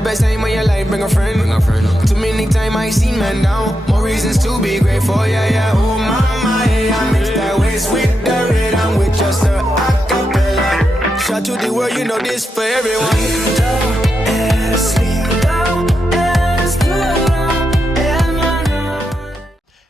The best time of your life, bring a friend. Too many times I see men down. More reasons to be grateful, yeah, yeah. Oh, mama, yeah, I mix that waist with the rhythm with just a acapella. Shout to the world, you know this for everyone.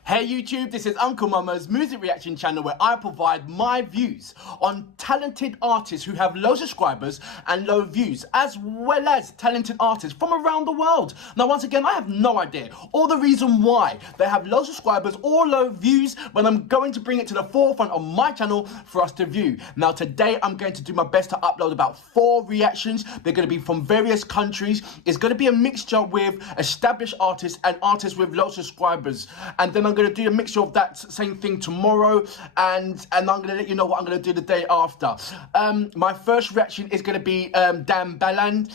Hey YouTube, this is Uncle Mama's music reaction channel where I provide my views on talented artists who have low subscribers and low views, as well as talented artists from around the world. Now once again, I have no idea or the reason why they have low subscribers or low views, but I'm going to bring it to the forefront on my channel for us to view. Now today I'm going to do my best to upload about 4 reactions. They're going to be from various countries. It's going to be a mixture with established artists and artists with low subscribers, and then I'm going to do a mixture of that same thing tomorrow, and I'm going to let you know what I'm going to do the day after. My first reaction is going to be Balan,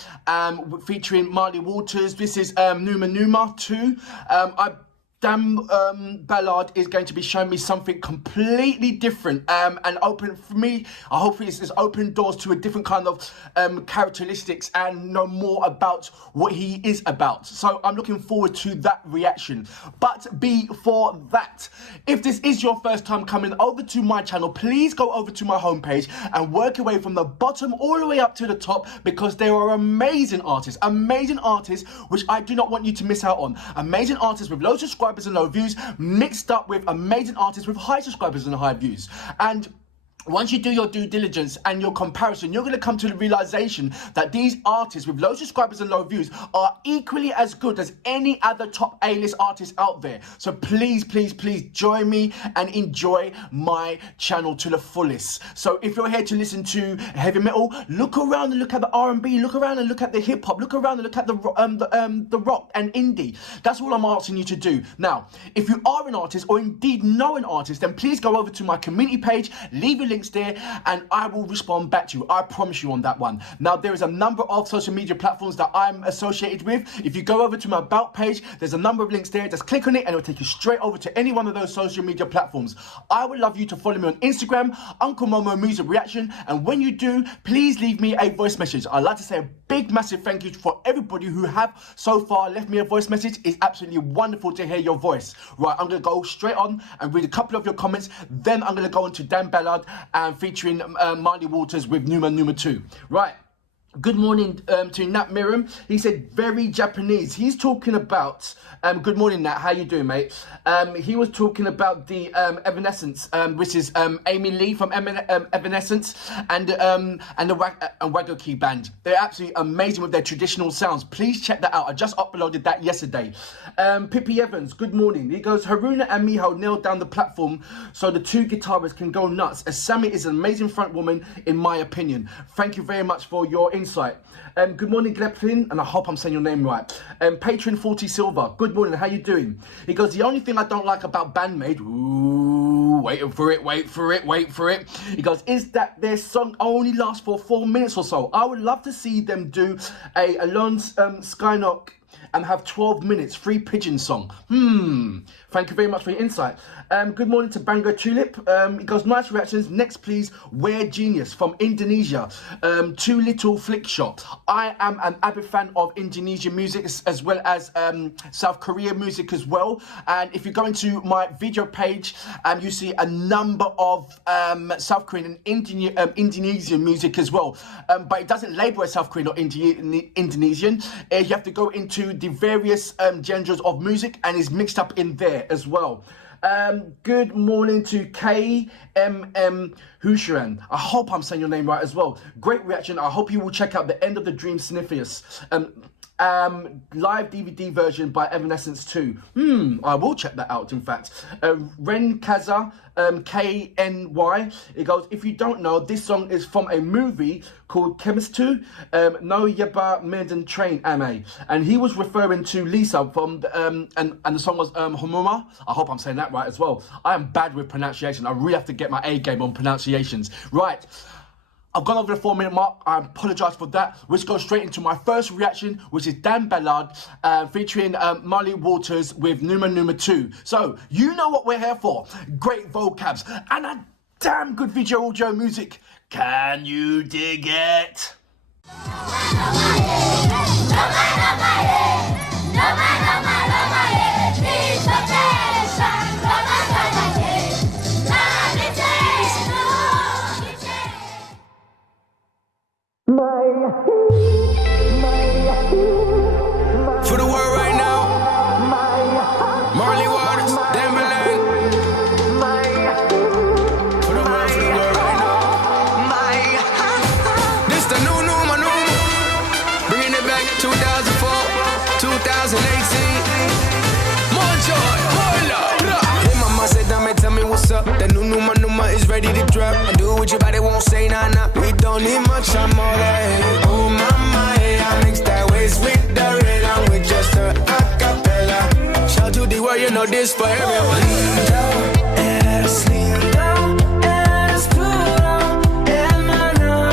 featuring Marley Waters. This is Numa Numa 2. Ballad is going to be showing me something completely different and open for me. I hope it's open doors to a different kind of characteristics and know more about what he is about. So I'm looking forward to that reaction. But before that, if this is your first time coming over to my channel, please go over to my homepage and work your way from the bottom all the way up to the top, because there are amazing artists which I do not want you to miss out on. Amazing artists with low subscribers and low views mixed up with amazing artists with high subscribers and high views. And once you do your due diligence and your comparison, you're going to come to the realization that these artists with low subscribers and low views are equally as good as any other top A-list artist out there. So please, please, please join me and enjoy my channel to the fullest. So if you're here to listen to heavy metal, look around and look at the R&B, look around and look at the hip-hop, look around and look at the rock and indie. That's all I'm asking you to do. Now, if you are an artist or indeed know an artist, then please go over to my community page, leave a link there, and I will respond back to you. I promise you on that one. Now, there is a number of social media platforms that I'm associated with. If you go over to my about page, there's a number of links there. Just click on it and it will take you straight over to any one of those social media platforms. I would love you to follow me on Instagram, Uncle Momo Music Reaction, and when you do, please leave me a voice message. I'd like to say a big massive thank you for everybody who have so far left me a voice message. It's absolutely wonderful to hear your voice. Right, I'm going to go straight on and read a couple of your comments, then I'm going to go into Dan Ballard and featuring Marley Waters with Numa Numa 2. Right. Good morning to Nat Miriam. He said very Japanese. He's talking about good morning, Nat. How you doing, mate? He was talking about the Evanescence, which is Amy Lee from Evanescence, and the Wagyu Key band. They're absolutely amazing with their traditional sounds. Please check that out. I just uploaded that yesterday. Pippi Evans. Good morning. He goes, Haruna and Miho nailed down the platform so the 2 guitarists can go nuts. As Sammy is an amazing front woman, in my opinion. Thank you very much for your insight. Good morning, Glepin, and I hope I'm saying your name right. Patron 40 Silver, good morning, how you doing? He goes, the only thing I don't like about Bandmate, ooh, wait for it. He goes, is that their song only lasts for 4 minutes or so. I would love to see them do a Alone Skynock and have 12 minutes, Free Pigeon song. Thank you very much for your insight. Good morning to Bango Tulip. He goes, nice reactions. Next, please, We're Genius from Indonesia. Too Little Flick Shot. I am an avid fan of Indonesian music as well as South Korea music as well. And if you go into my video page, you see a number of South Korean and Indonesian music as well. But it doesn't label as South Korean or Indonesian. You have to go into the various genres of music, and it's mixed up in there as well. Good morning to KMM Husharan. I hope I'm saying your name right as well. Great reaction. I hope you will check out the End of the Dream Sniffus. Live DVD version by Evanescence 2. I will check that out, in fact. Ren Kaza, KNY. It goes, if you don't know, this song is from a movie called Chemist 2, No Yaba Menden Train Ame. And he was referring to Lisa from, and the song was Homuma. I hope I'm saying that right as well. I am bad with pronunciation. I really have to get my A game on pronunciations. Right. I've gone over the 4-minute mark. I apologise for that. Let's go straight into my first reaction, which is Dan Ballard featuring Marley Waters with Numa Numa 2. So, you know what we're here for. Great vocabs and a damn good video audio music. Can you dig it? For the world right now, Marley Waters, damn Balan. For the world right now. This the new Numa Numa, bringing it back 2004, 2018. More joy, more love. Hey mama said, dame, tell me what's up. The new Numa Numa is ready to drop. I do what your body won't say, nah nah. We don't need much, I'm all that. Oh mama, hey, I mix that waist with the red. I'm with just a acapella. Shout to the world, you know this for everyone. Eres lindo, eres puro, hermano,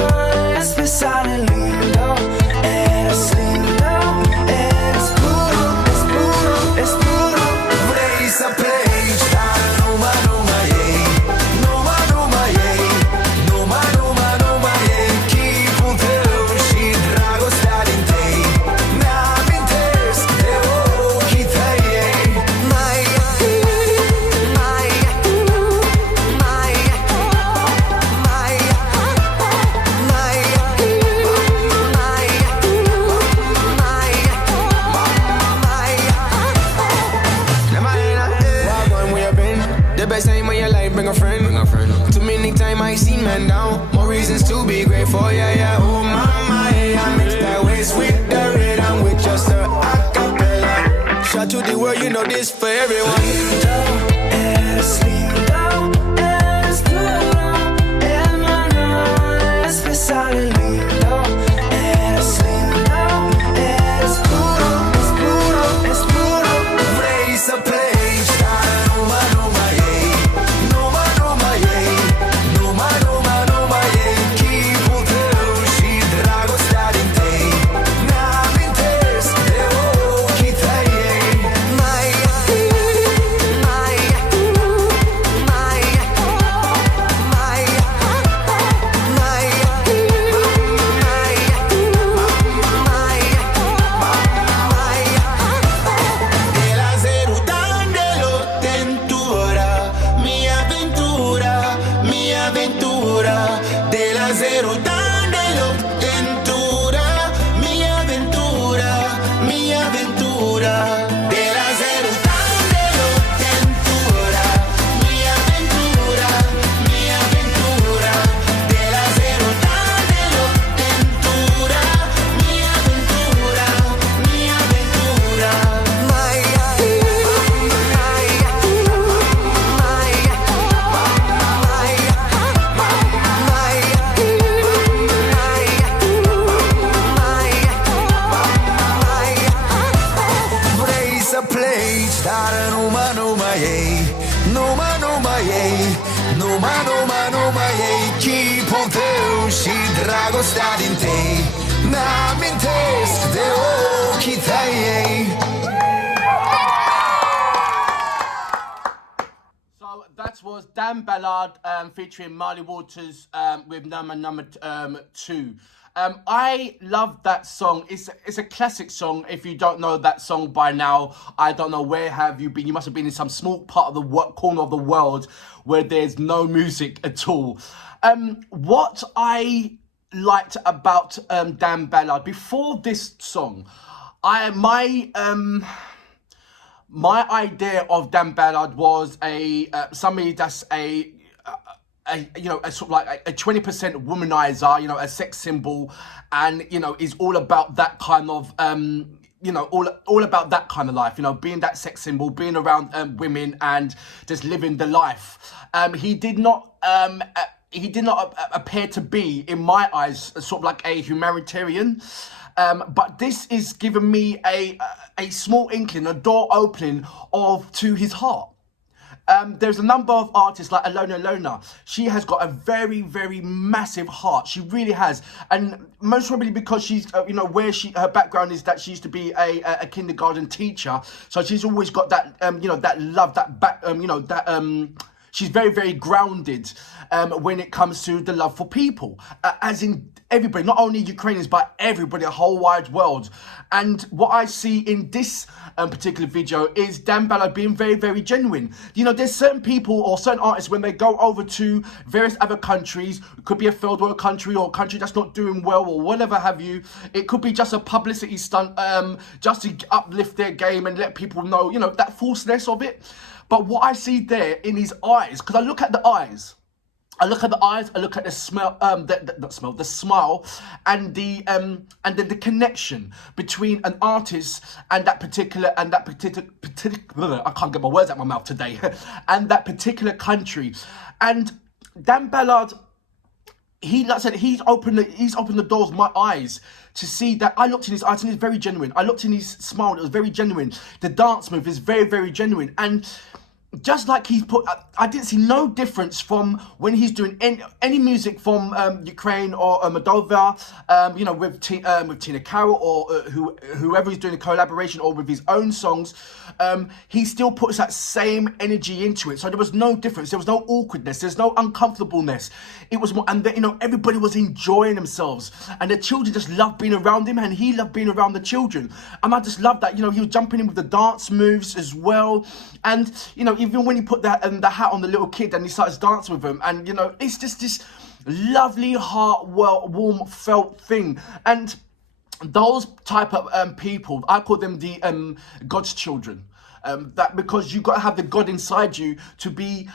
especial y lindo. Eres lindo, eres puro, es puro, es puro. Raise a page, Numa Numa, yeah. Numa Numa, yeah. Numa Numa, Numa, yeah. Keep on telling, she drago starinte. Namintes, de okite, yeah. Maya, Maya, Maya, Maya, the best time of your life, bring a friend. Too many times I seen man down. More reasons to be grateful, yeah, yeah. Oh mama, yeah, I mix that waist with the red. I'm with just a acapella. Shout to the world, you know this for everyone. Lindo, eres lindo, eres puro, hermano, especial y lindo. Eres lindo, eres puro, es puro, es puro. Raise a page, Numa Numa, yeah. Numa Numa, yeah. Numa Numa, Numa, yeah. Keep on telling, she drago starinte. Namintes, de okite, yeah. Maya, Maya, Maya, Maya, Maya, de la cerutan de lo tentura, mi aventura, mi aventura. De la cerutan de lo tentura, mi aventura, mi aventura. De la cerutan de lo tentura, mi aventura, mi aventura. De la cerutan de lo tentura, mi aventura, mi aventura. Maya, Maya, Maya, Raise a plate, dar Numa Numa, yeah. Numa Numa, yeah. Numa Numa, Numa, yeah. Keep on telling, she drago starinte. Namintes, de okite, yeah. So that was Dan Ballard featuring Marley Waters with Numa Numa 2. I love that song. It's a classic song. If you don't know that song by now, I don't know where have you been. You must have been in some small part of the corner of the world where there's no music at all. What I liked about Dan Ballard before this song, my idea of Dan Ballard was somebody that's a sort of like a 20% womanizer, a sex symbol, and is all about that kind of all about that kind of life, being that sex symbol, being around women and just living the life. He did not appear to be, in my eyes, sort of like a humanitarian. But this is giving me a small inkling, a door opening to his heart. There's a number of artists like Alona. She has got a very, very massive heart. She really has, and most probably because she's, where her background is that she used to be a kindergarten teacher. So she's always got that, that love, she's very, very grounded when it comes to the love for people, as in everybody, not only Ukrainians, but everybody, the whole wide world. And what I see in this particular video is Dan Ballard being very, very genuine. You know, there's certain people or certain artists, when they go over to various other countries, it could be a third world country or a country that's not doing well or whatever have you, it could be just a publicity stunt, just to uplift their game and let people know, you know, that falseness of it. But what I see there in his eyes, because I look at the eyes, I look at the smell, the smile, and the connection between an artist and that particular, I can't get my words out of my mouth today, and that particular country. And Dan Ballard, like I said, he's opened the doors, my eyes, to see that. I looked in his eyes and it's very genuine. I looked in his smile, it was very genuine. The dance move is very, very genuine. And just like he's put, I didn't see no difference from when he's doing any music from Ukraine or Moldova, you know, with Tina Carroll or whoever he's doing a collaboration, or with his own songs. He still puts that same energy into it. So there was no difference. There was no awkwardness. There's no uncomfortableness. It was more, and you know, everybody was enjoying themselves, and the children just loved being around him, and he loved being around the children. And I just loved that. You know, he was jumping in with the dance moves as well, and you know, even when he put that the hat on the little kid and he starts dancing with him, and you know, it's just this lovely, warm felt thing. And those type of people, I call them the God's children. That because you got to have the God inside you to be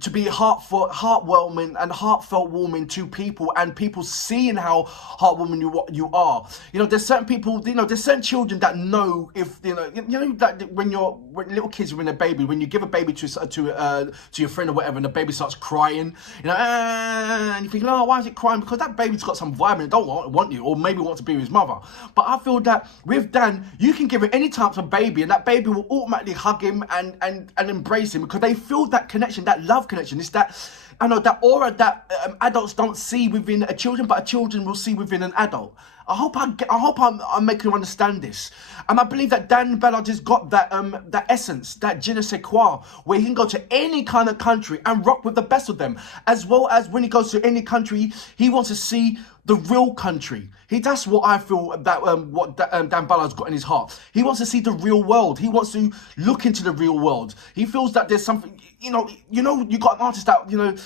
heartwarming and heartfelt warming to people, and people seeing how heartwarming you are. You know, there's certain people, you know, there's certain children that know if, you know that when little kids, when they're baby, when you give a baby to your friend or whatever, and the baby starts crying, you know, and you think, oh, why is it crying? Because that baby's got some vibe and it don't want you, or maybe want to be with his mother. But I feel that with Dan, you can give him any type of baby, and that baby will automatically hug him and embrace him, because they feel that connection, that love connection. It's that, I know, that aura that adults don't see within a children, but a children will see within an adult. I hope I'm making you understand this. And I believe that Dan Ballard has got that that essence, that je ne sais quoi, where he can go to any kind of country and rock with the best of them. As well as when he goes to any country, he wants to see the real country. That's what I feel that Dan Ballard's got in his heart. He wants to see the real world. He wants to look into the real world. He feels that there's something, you know, you got an artist that, you know,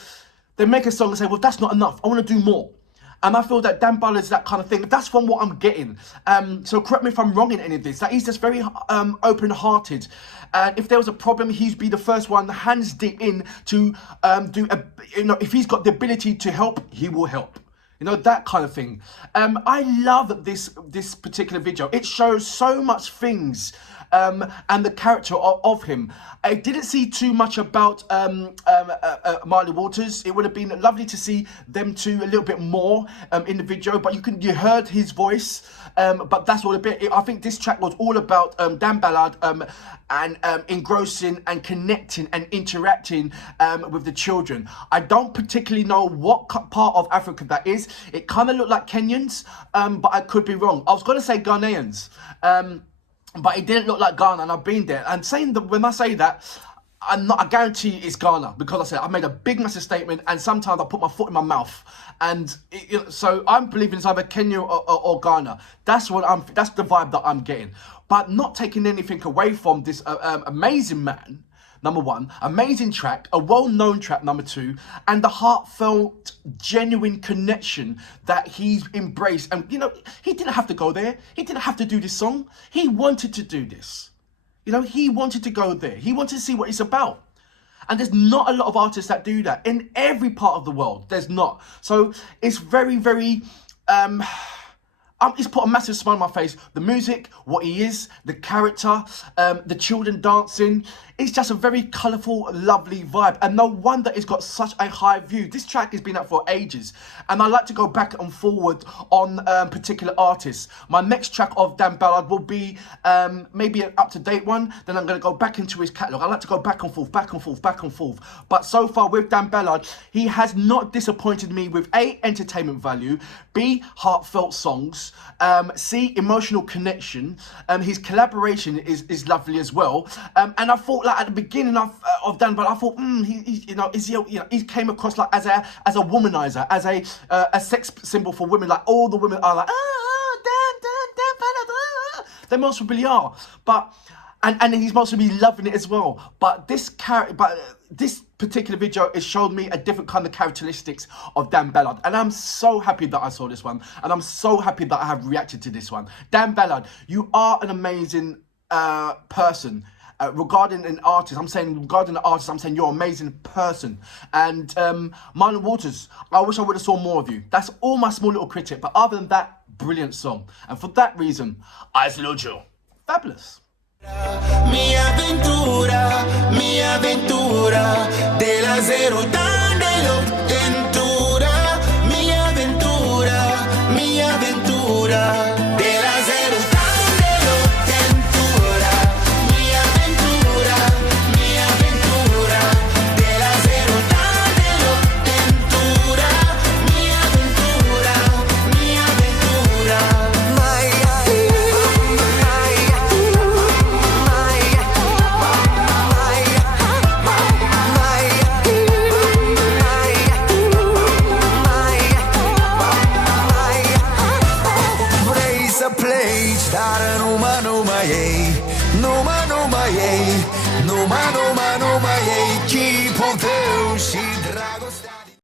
they make a song and say, well, that's not enough, I want to do more. And I feel that Dan Ballard's that kind of thing. That's from what I'm getting. So correct me if I'm wrong in any of this. That he's just very open-hearted. And if there was a problem, he'd be the first one, hands deep in, to do a, you know, if he's got the ability to help, he will help. You know, that kind of thing. I love this particular video. It shows so much things and the character of him. I didn't see too much about Marley Waters. It would have been lovely to see them two a little bit more in the video, but you heard his voice. But that's all a bit. I think this track was all about Dan Ballard and engrossing and connecting and interacting with the children. I don't particularly know what part of Africa that is. It kind of looked like Kenyans, but I could be wrong. I was going to say Ghanaians, but it didn't look like Ghana, and I've been there. And saying that, when I say that, I guarantee it's Ghana, because I said I made a big massive statement, and sometimes I put my foot in my mouth, and so I'm believing it's either Kenya or Ghana. That's the vibe that I'm getting. But not taking anything away from this amazing man, number one, amazing track, a well-known track, number two, and the heartfelt, genuine connection that he's embraced. And, you know, he didn't have to go there. He didn't have to do this song. He wanted to do this. You know, he wanted to go there. He wanted to see what it's about. And there's not a lot of artists that do that. In every part of the world, there's not. So it's very, very... it's put a massive smile on my face. The music, what he is, the character, the children dancing. It's just a very colourful, lovely vibe. And no wonder it's got such a high view. This track has been out for ages. And I like to go back and forward on particular artists. My next track of Dan Ballard will be maybe an up-to-date one. Then I'm going to go back into his catalogue. I like to go back and forth, back and forth, back and forth. But so far with Dan Ballard, he has not disappointed me with A, entertainment value, B, heartfelt songs, C, emotional connection. His collaboration is lovely as well. And I thought, like at the beginning of Dan, but I thought, he came across like as a womanizer, as a sex symbol for women. Like all the women are like, Dan Ballard, they most probably are, but and he's most probably loving it as well. But this particular video has showed me a different kind of characteristics of Dan Ballard, and I'm so happy that I saw this one, and I'm so happy that I have reacted to this one. Dan Ballard, you are an amazing person. Regarding an artist, I'm saying you're an amazing person. And Marley Waters, I wish I would have saw more of you. That's all my small little critic, but other than that, brilliant song. And for that reason, I salute you. Fabulous. Mi aventura de la zero tan de lo ventura. Mi aventura de la zero tan de lo ventura. Mi aventura de la zero tan de lo ventura. Mi aventura. Numa Numa yay, Numa Numa yay, Numa Numa Numa yay, que poder se drago.